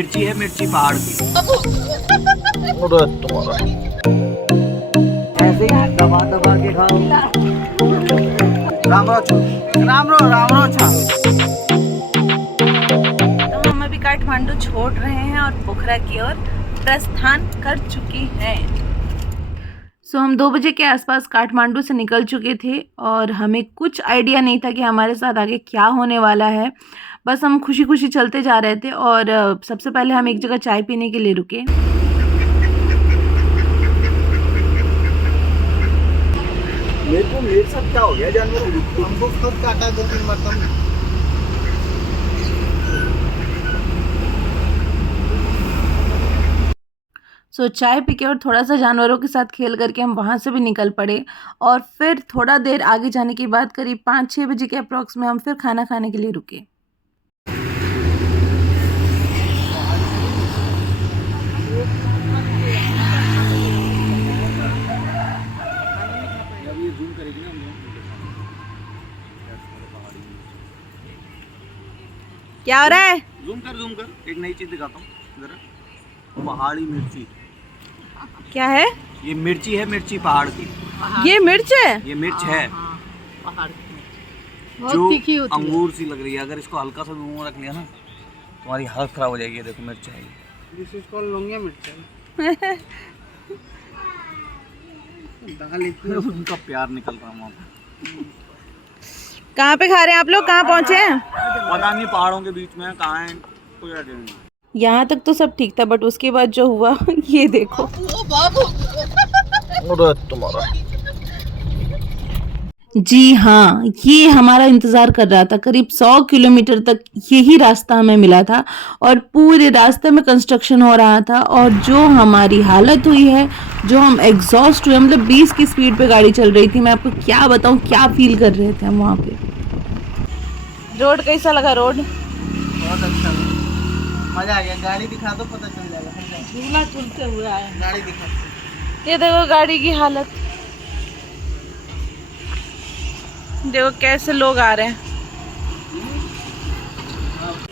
मिर्ची है, मिर्ची पहाड़ की। तुम्हारा ऐसे ही दबा दबा के खाओ। राम रो छा। तो हम अभी काठमांडू छोड़ रहे हैं और पोखरा की ओर प्रस्थान कर चुके हैं। हम 2 बजे के आसपास काठमांडू से निकल चुके थे और हमें कुछ आइडिया नहीं था कि हमारे साथ आगे क्या होने वाला है। बस हम खुशी खुशी चलते जा रहे थे और सबसे पहले हम एक जगह चाय पीने के लिए रुके। मेरे साथ क्या हो गया जानवर? हमको खुद काटा 2-3 मरतबा। चाय पी के और थोड़ा सा जानवरों के साथ खेल करके हम वहाँ से भी निकल पड़े और फिर थोड़ा देर आगे जाने के बाद करीब 5-6 बजे के अप्रॉक्स में हम फिर खाना खाने के लिए रुके। क्या हो रहा है? जूम कर एक नई चीज दिखाता हूँ जरा। पहाड़ी मिर्ची। क्या है ये? मिर्ची है, मिर्ची पहाड़ की। ये मिर्च है? ये मिर्च है पहाड़ की जो अंगूर सी लग रही है। अगर इसको हल्का सा भी मुंह में रख लिया ना तुम्हारी हालत खराब हो जाएगी। ये देखो मिर्च है। दिस इज कॉल्ड लौंगिया मिर्च। दाल इतनी उनका प्यार निकल रहा वहाँ पे। कहाँ पे खा रहे हैं आप लोग? कहाँ पहुँचे हैं? पता नहीं, पहाड़ों के बीच में कहाँ है, कोई आइडिया नहीं। यहाँ तक तो सब ठीक था बट उसके बाद जो हुआ ये देखो। तुम्हारा जी हाँ, ये हमारा इंतजार कर रहा था। करीब 100 किलोमीटर तक यही रास्ता हमें मिला था और पूरे रास्ते में कंस्ट्रक्शन हो रहा था और जो हमारी हालत हुई है, जो हम एग्जॉस्ट हुए, मतलब 20 की स्पीड पे गाड़ी चल रही थी। मैं आपको क्या बताऊं क्या फील कर रहे थे हम वहाँ पे। रोड कैसा लगा? रोड बहुत अच्छा लगा, मजा आ गया। गाड़ी दिखा दो पता चल जाएगा। झूला झूलते हुए आए, गाड़ी दिखा। ये देखो गाड़ी की हालत, देखो कैसे लोग आ रहे हैं।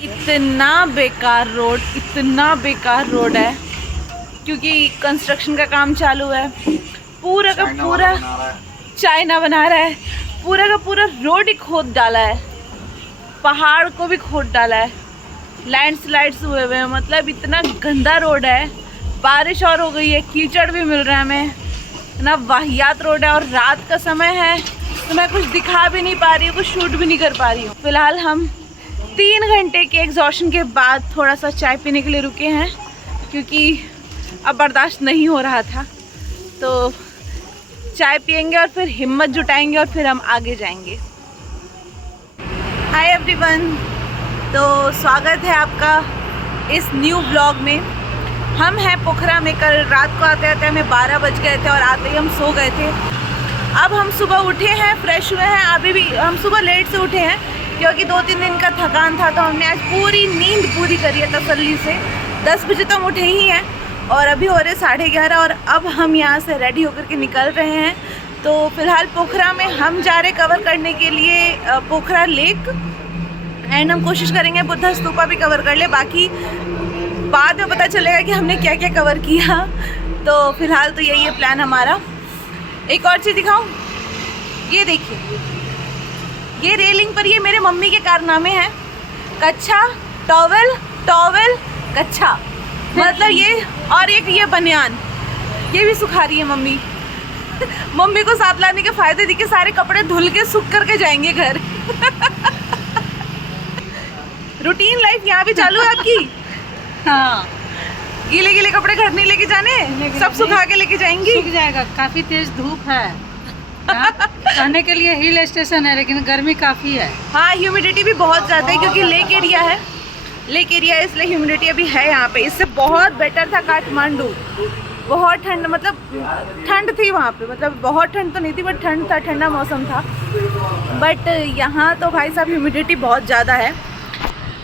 इतना बेकार रोड, इतना बेकार रोड है क्योंकि कंस्ट्रक्शन का काम चालू है। पूरा का पूरा चाइना बना रहा है। पूरा का पूरा रोड ही खोद डाला है, पहाड़ को भी खोद डाला है। लैंडस्लाइड्स हुए हुए हैं, मतलब इतना गंदा रोड है। बारिश और हो गई है, कीचड़ भी मिल रहा है हमें। इतना वाहियात रोड है और रात का समय है तो मैं कुछ दिखा भी नहीं पा रही हूँ, कुछ शूट भी नहीं कर पा रही हूँ। फिलहाल हम 3 घंटे के एग्जॉशन के बाद थोड़ा सा चाय पीने के लिए रुके हैं क्योंकि अब बर्दाश्त नहीं हो रहा था। तो चाय पियेंगे और फिर हिम्मत जुटाएंगे और फिर हम आगे जाएंगे। हाय एवरीवन, तो स्वागत है आपका इस न्यू ब्लॉग में। हम हैं पोखरा में। कल रात को आते आते हमें 12 बज गए थे और आते ही हम सो गए थे। अब हम सुबह उठे हैं, फ्रेश हुए हैं। अभी भी हम सुबह लेट से उठे हैं क्योंकि 2-3 दिन का थकान था, तो हमने आज पूरी नींद पूरी करी है तसल्ली से। 10 बजे तो हम उठे ही हैं और अभी हो रहे 11:30 और अब हम यहाँ से रेडी होकर के निकल रहे हैं। तो फिलहाल पोखरा में हम जा रहे कवर करने के लिए पोखरा लेक, एंड हम कोशिश करेंगे बुद्धा स्तूपा भी कवर कर ले। बाकी बाद में पता चलेगा कि हमने क्या क्या कवर किया। तो फिलहाल तो यही है प्लान हमारा। एक और चीज़ दिखाऊं, ये देखिए, ये रेलिंग पर ये मेरे मम्मी के कारनामे हैं। कच्छा, टॉवल, टॉवल, कच्छा, मतलब ये। और एक ये बनियान, ये भी सुखा रही है मम्मी। मम्मी को साथ लाने के फायदे दिखे, सारे कपड़े धुल के सूख करके जाएंगे घर। रूटीन लाइफ यहाँ भी चालू है आपकी। हाँ, गीले गीले कपड़े घर नहीं लेके जाने, सब सुखा के लेके जाएंगी। सूख जाएगा, काफी तेज धूप है। रहने के लिए हिल स्टेशन है लेकिन गर्मी काफी है। हाँ, ह्यूमिडिटी भी बहुत ज़्यादा है क्योंकि लेक एरिया है। लेक एरिया है इसलिए ह्यूमिडिटी अभी है यहाँ पे। इससे बहुत बेटर था काठमांडू। बहुत ठंड, मतलब ठंड थी वहाँ पे, मतलब बहुत ठंड तो नहीं थी बट ठंड था, ठंडा मौसम था। बट यहाँ तो भाई साहब ह्यूमिडिटी बहुत ज़्यादा है।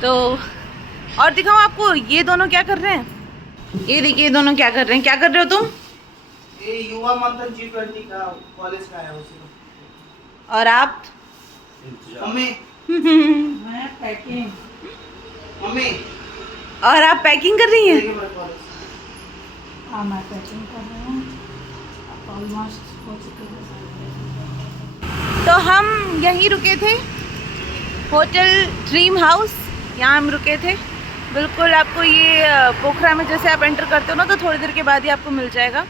तो और दिखाऊँ आपको, ये दोनों क्या कर रहे हैं? ये देखिए, ये दोनों क्या कर रहे हैं। क्या कर रहे हो तुम? ये युवा मंथन G20 का कॉलेज का है उसी को। और आप? मम्मी मैं पैकिंग। मम्मी और आप पैकिंग कर रही हैं? हाँ मैं पैकिंग कर रही हूँ, ऑलमोस्ट हो चुके हैं। तो हम यहीं रुके थे, होटल ड्रीम हाउस, यहाँ हम रुके थे। बिल्कुल आपको ये पोखरा में जैसे आप एंटर करते हो ना, तो थोड़ी देर के बाद ही आपको मिल जाएगा,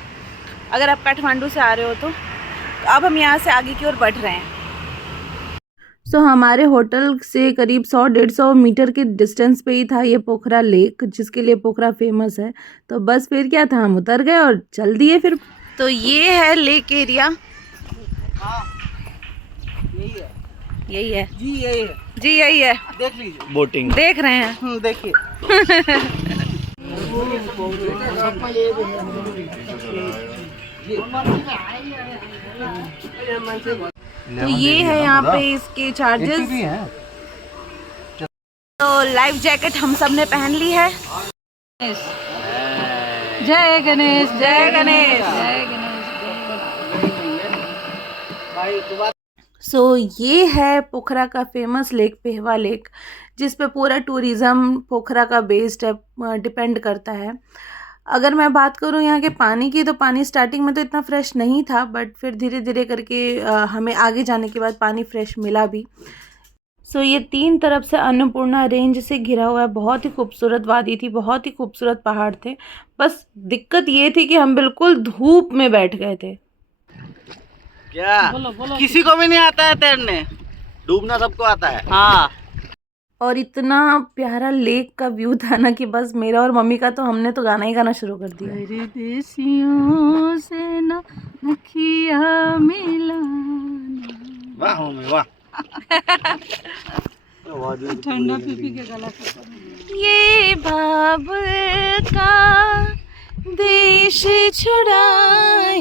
अगर आप काठमांडू से आ रहे हो तो। अब हम यहाँ से आगे की ओर बढ़ रहे हैं। सो हमारे होटल से करीब 100-150 मीटर के डिस्टेंस पे ही था ये पोखरा लेक, जिसके लिए पोखरा फेमस है। तो बस फिर क्या था, हम उतर गए और चल दिए फिर। तो ये है लेक एरिया, यही है यही है जी, यही है जी, यही है। देख लीजिए, बोटिंग देख रहे हैं। देखिए। तो ये है यहाँ पे इसके चार्जेस। तो लाइफ जैकेट हम सब ने पहन ली है। जय गणेश, जय गणेश, जय गणेश। सो ये है पोखरा का फेमस लेक, पेहवा लेक, जिस पे पूरा टूरिज़्म पोखरा का बेस्ड है, डिपेंड करता है। अगर मैं बात करूँ यहाँ के पानी की, तो पानी स्टार्टिंग में तो इतना फ्रेश नहीं था, बट फिर धीरे धीरे करके हमें आगे जाने के बाद पानी फ्रेश मिला भी। सो ये 3 तरफ से अन्नपूर्णा रेंज से घिरा हुआ है। बहुत ही खूबसूरत वादी थी, बहुत ही खूबसूरत पहाड़ थे। बस दिक्कत ये थी कि हम बिल्कुल धूप में बैठ गए थे। क्या किसी को भी नहीं आता है तैरने, डूबना सबको आता है। हाँ। और इतना प्यारा लेक का व्यू था ना कि बस मेरा और मम्मी का तो हमने तो गाना ही गाना शुरू कर दिया। मेरे देसियों से ना नखिया मिलाना। वाह मम्मी वाह। ठंडा पी पी के गला खत्म। ये बाबुल का देश छुड़ाए,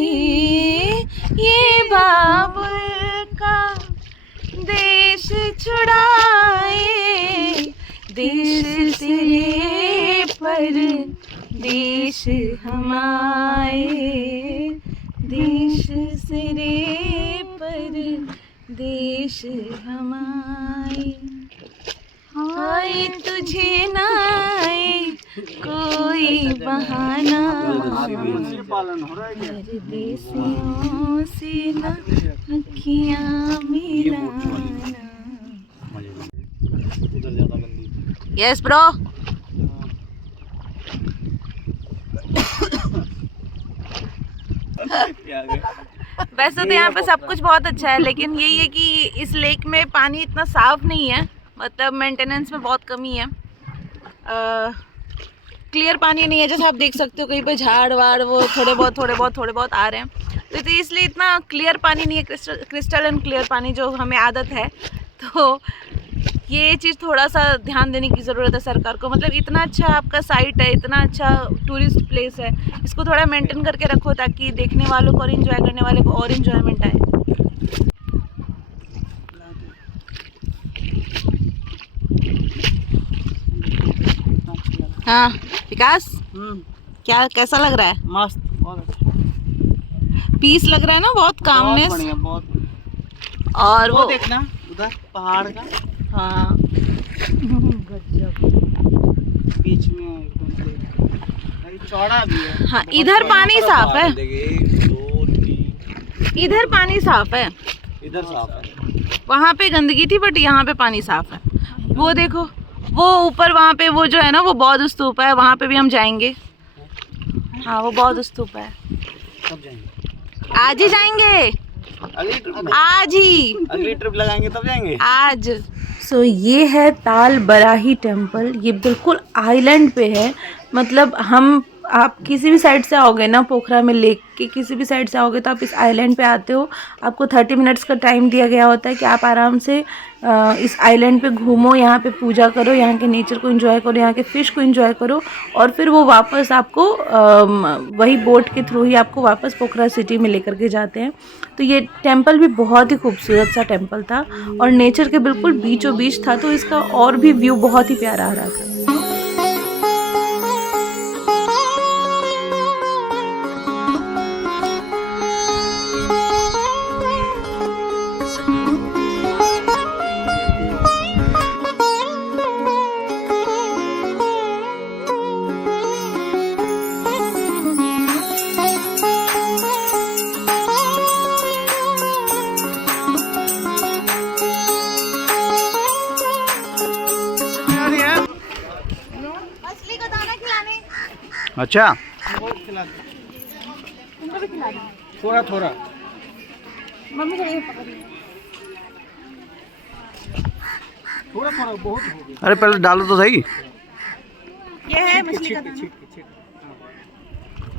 ये बाबुल का देश छुड़ाए, देश तेरे पर देश हमारे, देश तेरे पर देश हमारे। आए तुझे ना आए कोई बहाना, परदेसियों से ना अखियाँ मिलाना। Yes bro. वैसे तो यहाँ पे सब कुछ बहुत अच्छा है, लेकिन यही है कि इस लेक में पानी इतना साफ नहीं है, मतलब मेंटेनेंस में बहुत कमी है। क्लियर पानी नहीं है, जैसे आप देख सकते हो कहीं पे झाड़ वाड़ वो थोड़े बहुत आ रहे हैं। तो इसलिए इतना क्लियर पानी नहीं है, क्रिस्टल एंड क्लियर पानी जो हमें आदत है। तो ये चीज़ थोड़ा सा ध्यान देने की ज़रूरत है सरकार को। मतलब इतना अच्छा आपका साइट है, इतना अच्छा टूरिस्ट प्लेस है, इसको थोड़ा मेंटेन करके रखो ताकि देखने वालों को और इन्जॉय करने वाले को और इन्जॉयमेंट आए। हाँ विकास, क्या कैसा लग रहा है? मस्त, बहुत अच्छा, पीस लग रहा है ना, बहुत कामनेस। बहुत बढ़िया, बहुत। और वो देखना उधर पहाड़ का, हाँ बीच में एकदम चौड़ा भी है। हाँ, इधर पानी साफ है, 1 2 3 इधर पानी साफ है, इधर साफ है। वहाँ पे गंदगी थी बट यहाँ पे पानी साफ है। वो देखो, वो ऊपर वहाँ पे वो जो है ना, वो बौद्ध स्तूप है, वहाँ पे भी हम जाएंगे। हाँ वो बौद्ध स्तूप है। कब जाएंगे? आज ही जाएंगे, अगली ट्रिप, आज ही, अगली ट्रिप लगाएंगे तब जाएंगे आज। सो ये है ताल बराही टेम्पल। ये बिल्कुल आइलैंड पे है, मतलब आप किसी भी साइड से आओगे ना, पोखरा में लेक के किसी भी साइड से आओगे तो आप इस आइलैंड पे आते हो। आपको 30 मिनट्स का टाइम दिया गया होता है कि आप आराम से इस आइलैंड पे घूमो, यहाँ पे पूजा करो, यहाँ के नेचर को एंजॉय करो, यहाँ के फ़िश को एंजॉय करो, और फिर वो वापस आपको वही बोट के थ्रू ही आपको वापस पोखरा सिटी में लेकर के जाते हैं। तो ये टेम्पल भी बहुत ही खूबसूरत सा टेम्पल था और नेचर के बिल्कुल बीचों बीच था, तो इसका और भी व्यू बहुत ही प्यारा आ रहा था। अच्छा बहुत खिला दो, थोड़ा थोड़ा। मम्मी को ये पकड़ लो। थोड़ा थोड़ा बहुत हो गया। अरे पहले डालो तो सही। ये है मछली का दाना।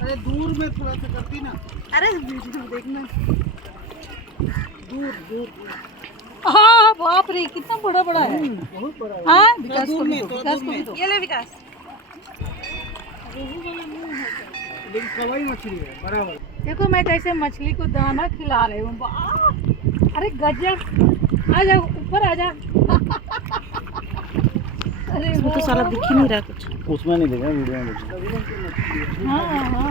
अरे दूर में थोड़ा सा करती ना। अरे देखना दूर दूर हाँ बाप रे कितना बड़ा बड़ा है। बहुत बड़ा है। हाँ थोड़ा विकास दूर को भी में, दो, थोड़ा विकास दूर को भी में। दो। ये ले विकास। लेकिन कवाई मछली है बराबर। देखो मैं कैसे मछली को दाना खिला रही हूँ। अरे गजब, आजा ऊपर आजा। अरे वो तो साला दिख ही नहीं रहा कुछ। उसमें नहीं देखा वीडियो में। हाँ हाँ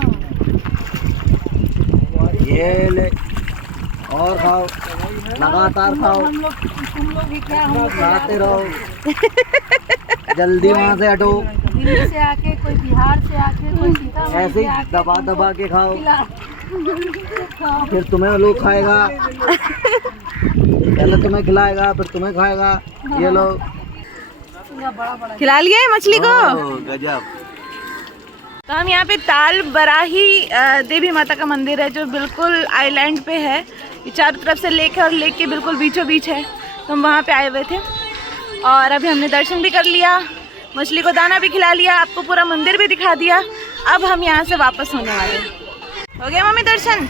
ये ले और खाओ, लगातार खाओ, हम लोग तुम लोग भी क्या, हम लोग खाते रहो, जल्दी वहाँ से हटो। दिल्ली से आके, कोई बिहार से आके, कोई सीतामढ़ी ऐसे से ही आके दबा दबा के खाओ, खिला। फिर तुम्हें लोग खाएगा, पहले तुम्हें खिलाएगा फिर तुम्हें खाएगा। ये लो बड़ा बड़ा खिला लिया है मछली को। गजब। तो हम यहाँ पे ताल बराही देवी माता का मंदिर है जो बिल्कुल आइलैंड पे है। ये चारों तरफ से लेक है और लेक के बिल्कुल बीचों बीच है। तो हम वहाँ पे आए हुए थे और अभी हमने दर्शन भी कर लिया, मछली को दाना भी खिला लिया, आपको पूरा मंदिर भी दिखा दिया। अब हम यहाँ से वापस होने वाले हैं। हो गया मम्मी दर्शन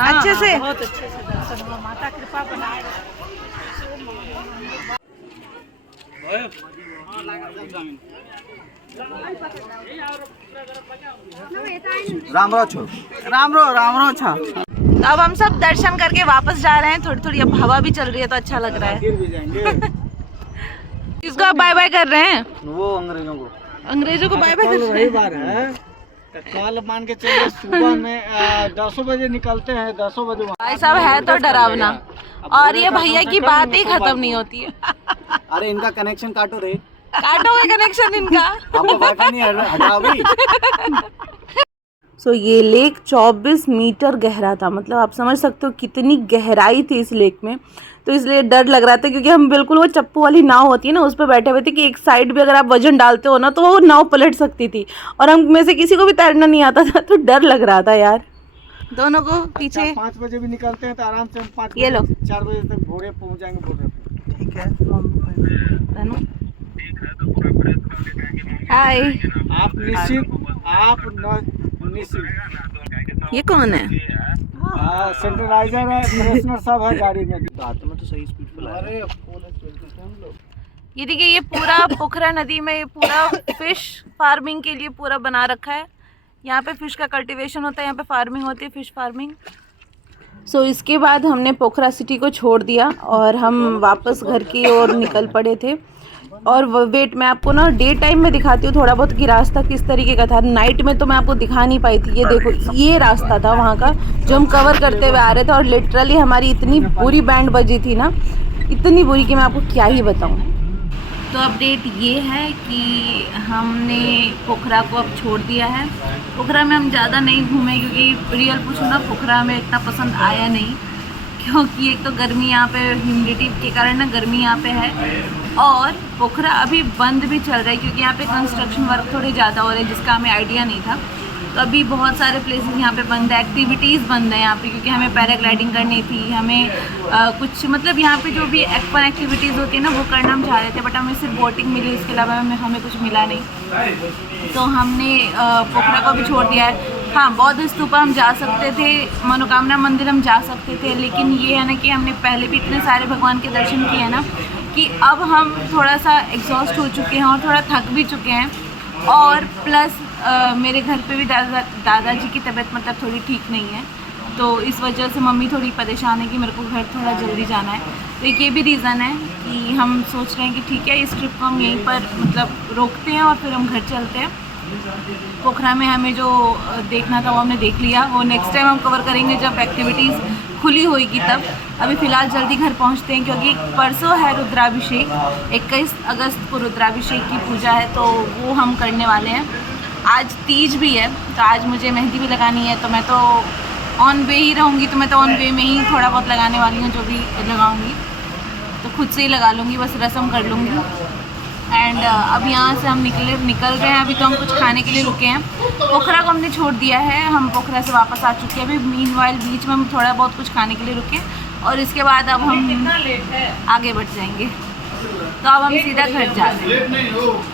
अच्छे से? बहुत अच्छे से दर्शन हुआ, माता कृपा बनाए। राम रो छो। राम रो छा। तो अब हम सब दर्शन करके वापस जा रहे हैं। थोड़ी थोड़ी अब हवा भी चल रही है तो अच्छा लग रहा है। गिर भी जाएंगे। किसको आप बाय बाय कर रहे हैं? वो अंग्रेजों को। अंग्रेजों को बाय बाय कर कल रहे हैं। रविवार है तो कल मान के चलिए सुबह में 10 बजे निकलते हैं, 10 बजे वहाँ। भाई साहब है तो डरावना, और ये भैया की बात ही खत्म नहीं होती है। अरे इनका कनेक्शन काटो रे, काटोगे कनेक्शन इनका? आपको वाईफाई नहीं हटाओ भी। सो ये लेक 24 मीटर गहरा था। मतलब आप समझ सकते हो कितनी गहराई थी इस लेक में। तो इसलिए डर लग रहा था क्योंकि हम बिल्कुल वो चप्पू वाली नाव होती है ना उस पर बैठे हुए थे कि एक साइड भी अगर आप वजन डालते हो ना तो वो नाव पलट सकती थी, और हम में से किसी को भी तैरना नहीं आता था तो डर लग रहा था यार। दोनों को पीछे 5 बजे भी निकलते हैं तो आराम से हम 5 ये लो 4 बजे तक भोरे पहुँच जाएंगे भोरे पे। ठीक है। हाय, आप निश्चित। ये कौन है? सेंट्रलाइजर है, फ्रेशनर सब है गाड़ी में। रात में तो सही स्पीड पे ला रहे हैं। ये देखिए ये पूरा पोखरा नदी में ये पूरा फिश फार्मिंग के लिए पूरा बना रखा है। यहाँ पे फिश का कल्टीवेशन होता है, यहाँ पे फार्मिंग होती है, फिश फार्मिंग। सो इसके बाद हमने पोखरा सिटी को छोड़ दिया और हम वापस घर की ओर निकल पड़े थे। और वेट मैं आपको ना डे टाइम में दिखाती हूँ थोड़ा बहुत कि रास्ता किस तरीके का था। नाइट में तो मैं आपको दिखा नहीं पाई थी। ये देखो ये रास्ता था वहाँ का जो हम कवर करते हुए आ रहे थे, और लिटरली हमारी इतनी बुरी बैंड बजी थी ना, इतनी बुरी कि मैं आपको क्या ही बताऊँ। तो अपडेट ये है कि हमने पोखरा को अब छोड़ दिया है। पोखरा में हम ज़्यादा नहीं घूमे क्योंकि रियल पूछूँ ना पोखरा में इतना पसंद आया नहीं, क्योंकि एक तो गर्मी यहाँ पे ह्यूमिडिटी के कारण ना गर्मी यहाँ पे है, और पोखरा अभी बंद भी चल रहा है क्योंकि यहाँ पे कंस्ट्रक्शन वर्क थोड़े ज़्यादा हो रहे हैं जिसका हमें आइडिया नहीं था। तो अभी बहुत सारे प्लेसेस यहाँ पे बंद है, एक्टिविटीज़ बंद है यहाँ पे क्योंकि हमें पैराग्लाइडिंग करनी थी, हमें कुछ मतलब यहाँ पे जो भी फन एक्टिविटीज़ होती है ना वो करना हम चाह रहे थे, बट हमें सिर्फ बोटिंग मिली, इसके अलावा हमें कुछ मिला नहीं। तो हमने पोखरा को भी छोड़ दिया है। हाँ, बौद्ध स्तूपा हम जा सकते थे, मनोकामना मंदिर हम जा सकते थे, लेकिन ये है ना कि हमने पहले भी इतने सारे भगवान के दर्शन किए हैं ना कि अब हम थोड़ा सा एग्जॉस्ट हो चुके हैं और थोड़ा थक भी चुके हैं। और प्लस मेरे घर पे भी दादाजी की तबीयत मतलब थोड़ी ठीक नहीं है, तो इस वजह से मम्मी थोड़ी परेशान है कि मेरे को घर थोड़ा जल्दी जाना है। तो एक ये भी रीज़न है कि हम सोच रहे हैं कि ठीक है इस ट्रिप को हम यहीं पर मतलब रोकते हैं और फिर हम घर चलते हैं। पोखरा में हमें जो देखना था वो हमने देख लिया, वो नेक्स्ट टाइम हम कवर करेंगे जब एक्टिविटीज़ खुली होएगी तब। अभी फ़िलहाल जल्दी घर पहुंचते हैं क्योंकि परसों है रुद्राभिषेक, 21 अगस्त को रुद्राभिषेक की पूजा है, तो वो हम करने वाले हैं। आज तीज भी है तो आज मुझे मेहंदी भी लगानी है, तो मैं तो ऑन वे ही रहूँगी, तो मैं तो ऑन वे में ही थोड़ा बहुत लगाने वाली हूँ, जो भी लगाऊँगी तो खुद से ही लगा लूँगी, बस रस्म कर लूँगी। एंड एंड अब यहाँ से हम निकल रहे हैं। अभी तो हम कुछ खाने के लिए रुके हैं। पोखरा को हमने छोड़ दिया है, हम पोखरा से वापस आ चुके हैं। अभी मीनवाइल बीच में हम थोड़ा बहुत कुछ खाने के लिए रुके और इसके बाद अब हम आगे बढ़ जाएंगे। तो अब हम सीधा घर जा रहे हैं।